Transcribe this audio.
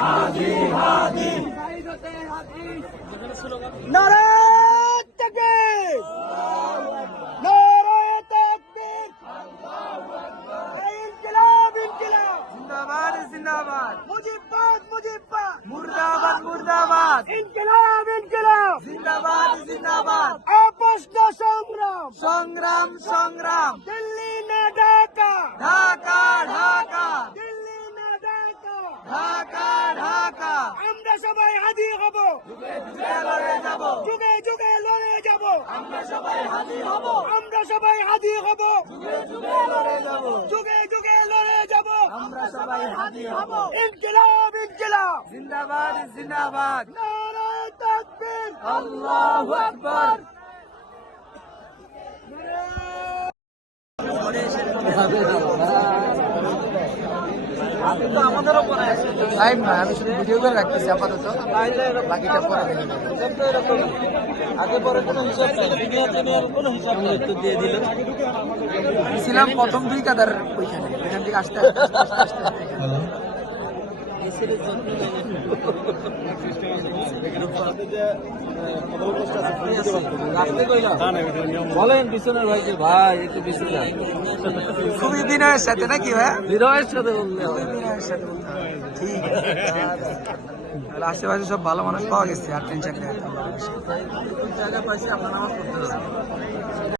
হাদি হাদি নারে তাকবীর, নারে তাকবীর, ইনকিলাব ইনকিলাব, জিন্দাবাদ জিন্দাবাদ, মুজিবাদ মুজিবাদ, মুর্দাবাদ মুর্দাবাদ, ইনকিলাব ইনকিলাব, জিন্দাবাদ জিন্দাবাদ, আপস না সংগ্রাম, সংগ্রাম সংগ্রাম, দিল্লি না ঢাকা, ঢাকা ঢাকা, দিল্লি না ঢাকা, ঢাকা ঢাকা, আমরা সবাই হাদি হব, লড়ে যাব, যুগে যুগে লড়ে যাব, আমরা সবাই হাদি হব, আমরা সবাই হাদি হব, যুগে লড়ে যাব, যুগে যুগে লড়ে যাব, আমরা সবাই হাদি হব, ইনকিলাব ইনকিলাব, জিন্দাবাদ জিন্দাবাদ, নারে তাকবীর, আল্লাহু আকবার। লাইভ না, আমি শুধু ভিডিও করে রাখতেছি আপাতত, বাকিটা পরে আগে পরে কোনো হিসাব দিয়ে দিল। ছিলাম প্রথম 2 কাদার ওইখানে, এখান থেকে আসতে বলেন পিছনের ভাইকে, ভাই একটু পিছনে যান। খুবই বিনয়ের সাথে নাকি ভাই? বিনয়ের সাথে বললে বিনয়ের সাথে বলতে হবে। ঠিক আছে, আশেপাশে সব ভালো মানুষ পাওয়া গেছে আর 3-4 জায়গা পাইছি, আপনার নামাজ পড়তে হবে।